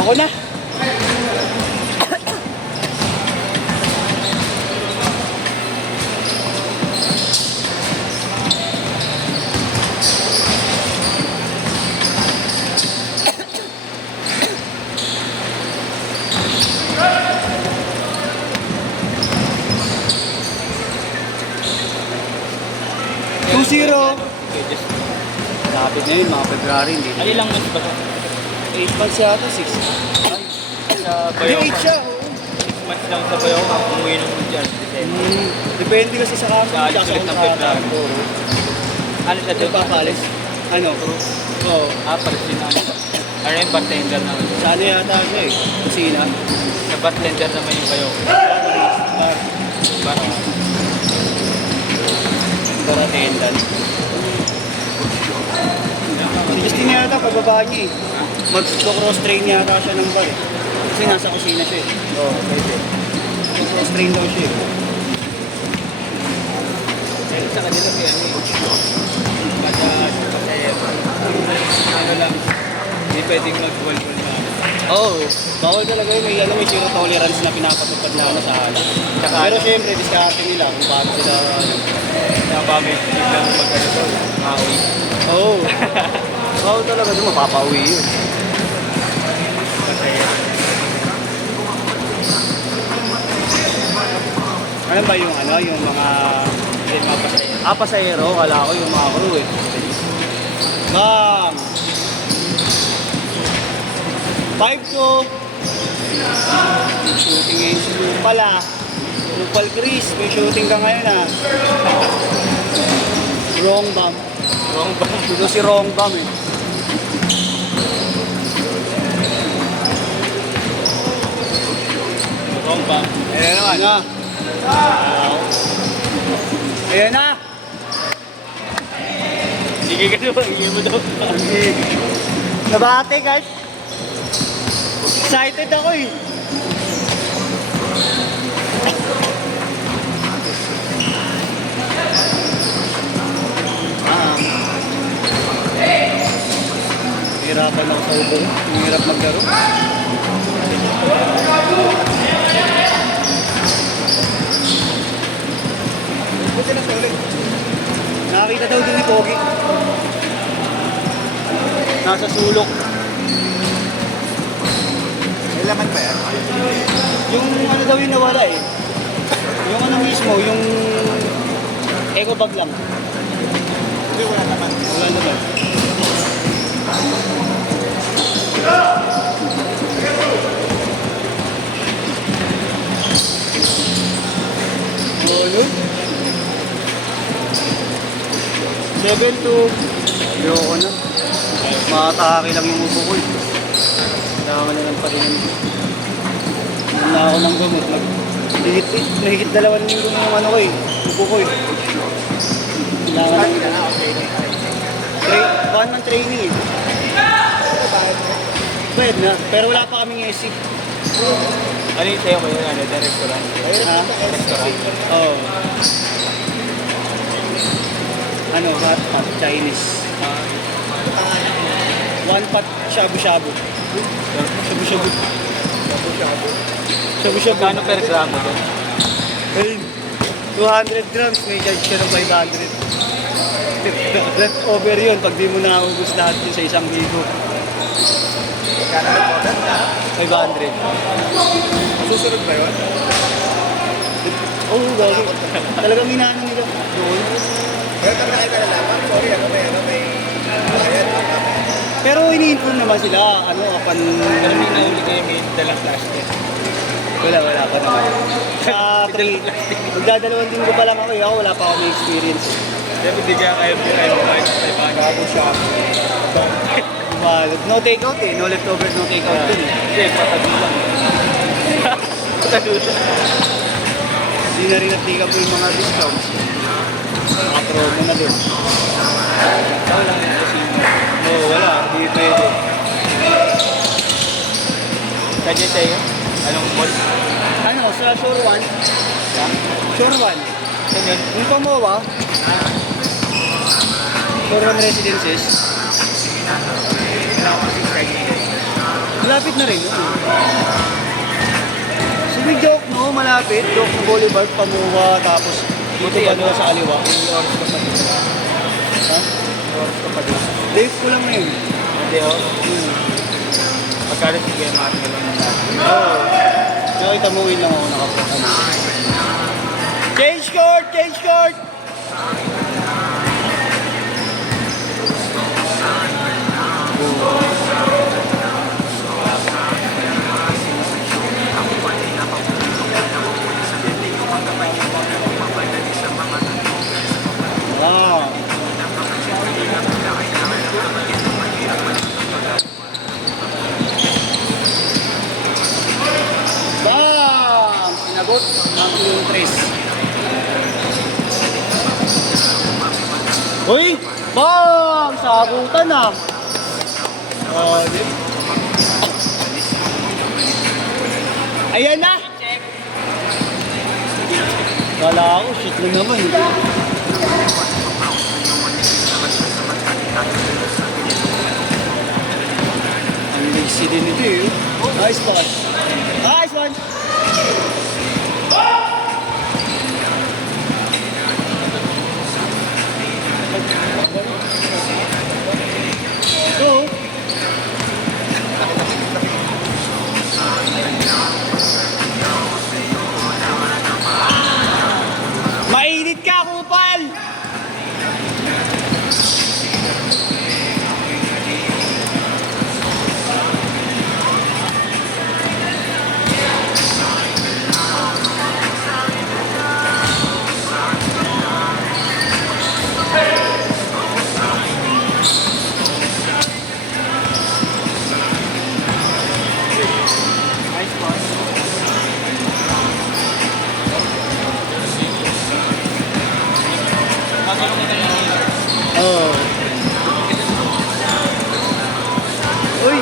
Ayoko na. Zero. Okay, just Lapit na yun, mga February. Hindi ano lang months ba ito? 8 months yata, 6. Sa Hindi, Bayaw 8 siya. Oo. 6 months lang sa Bayaw ka, umuwi ng dyan, December. Depende kasi sa kami. Sa alis ulit ng February. Ano siya doon? Papalis. Ano? Oo. Palis din ano. Ano yung bartender naman? Sa ano yata siya eh? Kusina. Sa bartender naman yung Bayaw. Bar. Bar. Bar attendant. Si Justin yata, pababa niya eh. Mag-cross train yata siya ng bar eh. Kasi nasa kusina siya eh. Oo, pwede. Cross train daw siya eh. Sa kanila si ano eh. Ano lang. Hindi pwedeng mag-wall-wall na. Oo, bawal talaga yun. May zero tolerance na pinapatupad na sa alam. Pero syempre, diskarte nila kung paano sila Nakabamit biglang mag-ano doon. Maui. Oo. Bawal talaga doon, mapapauwi yun. Masaya. Ano ba yung ano, yung mga pasahero? Pasahero, kala ko yung mga crew eh. Bang! 5 to. Shooting ngayon si Lupal ah. Lupal Chris, may shooting ka ngayon ah. Wrong bomb. Wrong ba? Ito si wrong bomb eh. Wrong ba? Ayan naman na. Ayan na. Sige ka doon. Sige mo doon. Nabate guys. Excited ako eh. Hirapan ako sa ubo. Hirap maglaro. Nakakita daw din ni Pogi. Nasa sulok. May laman ba yan? Yung ano daw yung nawala eh. Yung ano mismo, yung eco bag lang. Hindi, wala naman. Wala naman. Oh, yun. 7-2. Ayoko na. Makatake lang yung ubo ko eh. Kailangan na lang pa rin. Wala ako ng gamot. Nahigit 2 linggo na yung ano ko eh. Ubo ko eh. Kailangan na. One month training eh. Bayad na. Pero wala pa kaming AC. Ano yung sa'yo kayo? Ano? The restaurant? Ha? Restaurant? Oo. Ano? Hot pot. Chinese. One pot shabu-shabu. Shabu-shabu. Shabu-shabu. Kano per gramo doon? Ayun. 200 grams. May charge ka ng 500. Leftover yun pag di mo naubos lahat yun sa isang ligo. Kano nag-order na? 500. Susunod ba yun? Oo, gagi. Talagang minano nila. Doon. Pero kami na kayo nalalaman. Sorry, may bayad. Pero ini-inform naman sila, ano, kapan... Pero may nahuli kayo may dalang plastic. Wala pa naman. Sa magdadalawang linggo pa lang ako, ako wala pa ako may experience. Pero hindi kaya kayo buhay sa Bago siya. No take-out eh, no leftover, no take-out dun eh. Hindi, patadulan. Patadulan. Hindi na rin natika po yung mga discounts. Mga promo na dun. Wala lang yung kusina. Oo, wala, hindi pwede. Kanya sa'yo? Anong mall? Ano, sa Shore 1? Ha? Shore 1. Saan yun? Yung Pamoa, Shore 1 Residences. Malapit na rin. Sige, joke, no? Malapit. Joke ng Boulevard, Pamuwa, tapos buti pa doon sa Aliwa. Oras ka pa din. Ha? Oras ka pa din. Date ko lang ngayon. Hindi oh. Pagkala sige, maat ka lang ng dati. Oo. Nakita mo yun lang ako nakapunta mo. Change court! Change court! Wow! Bam! Pinagot ang iyong tres. Uy! Bam! Sabutan na! Oh, di. Ayan na! Kala ko, shit na naman. Ang lazy din ito eh. Nice one. Nice one! Go! Mainit ka, kupal! Oh. Uy,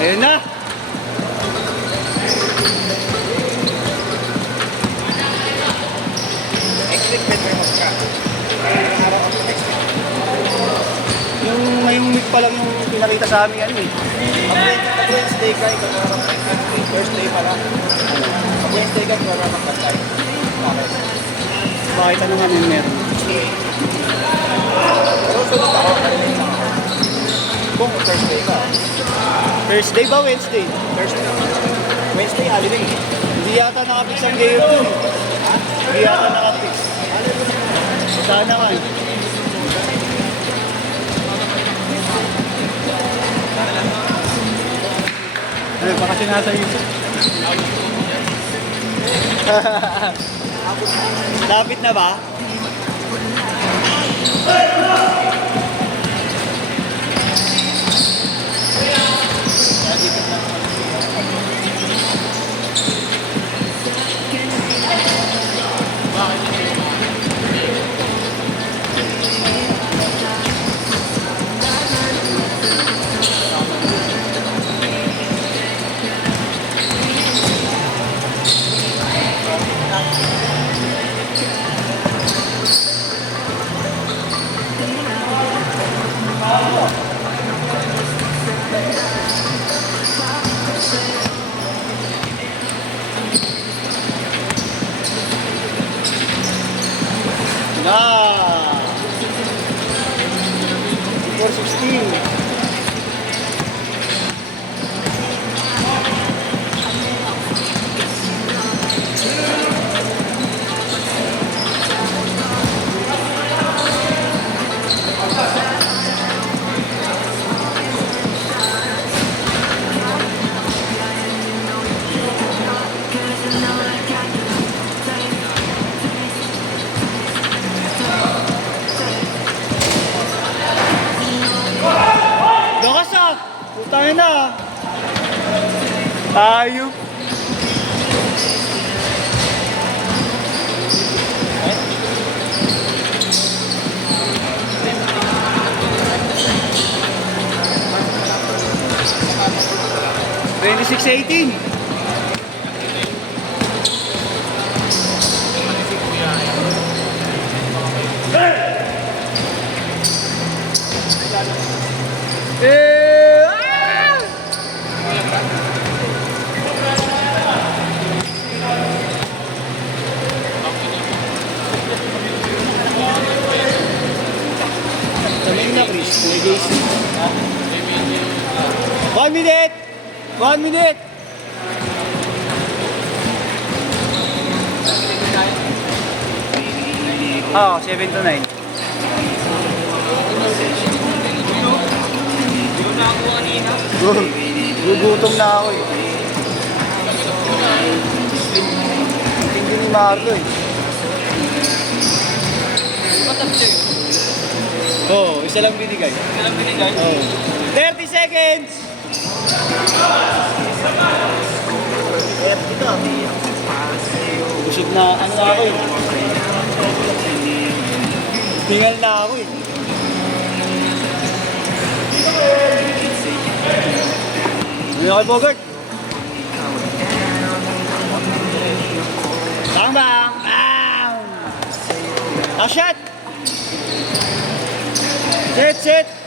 ayun na. Expected may magka. Yung ngayong week pa lang yung pinakita sa amin ano eh. Pag Wednesday ka, ikaw na mag-bantay. Thursday pa lang. Pag Wednesday ka, ikaw na mag-bantay. Bakit? Bakit ano nga may meron? Pero sunod ako, halimain lang ako. Kung Thursday ka, Thursday ba Wednesday? Thursday. Wednesday, holiday. Hindi yata nakapix ang day off dun eh. Hindi yata nakapix. Sana nga eh. Ano, baka sinasa yun. Lapit na ba? Na! 416. Lakas ah! Putangin na ah! Ayop! 26-18. Sabihin na, Chris. May JC. 1 minute! 1 minute! Oo, 7 to 9. Gugutom na ako eh. Hindi ni Marlo eh. Oo, isa lang binigay. Oo. 30 seconds! Busog na, ano na ako eh. Tingal na ako eh. Ano kay Bogart? Bang bang! Bang! Shot! Set!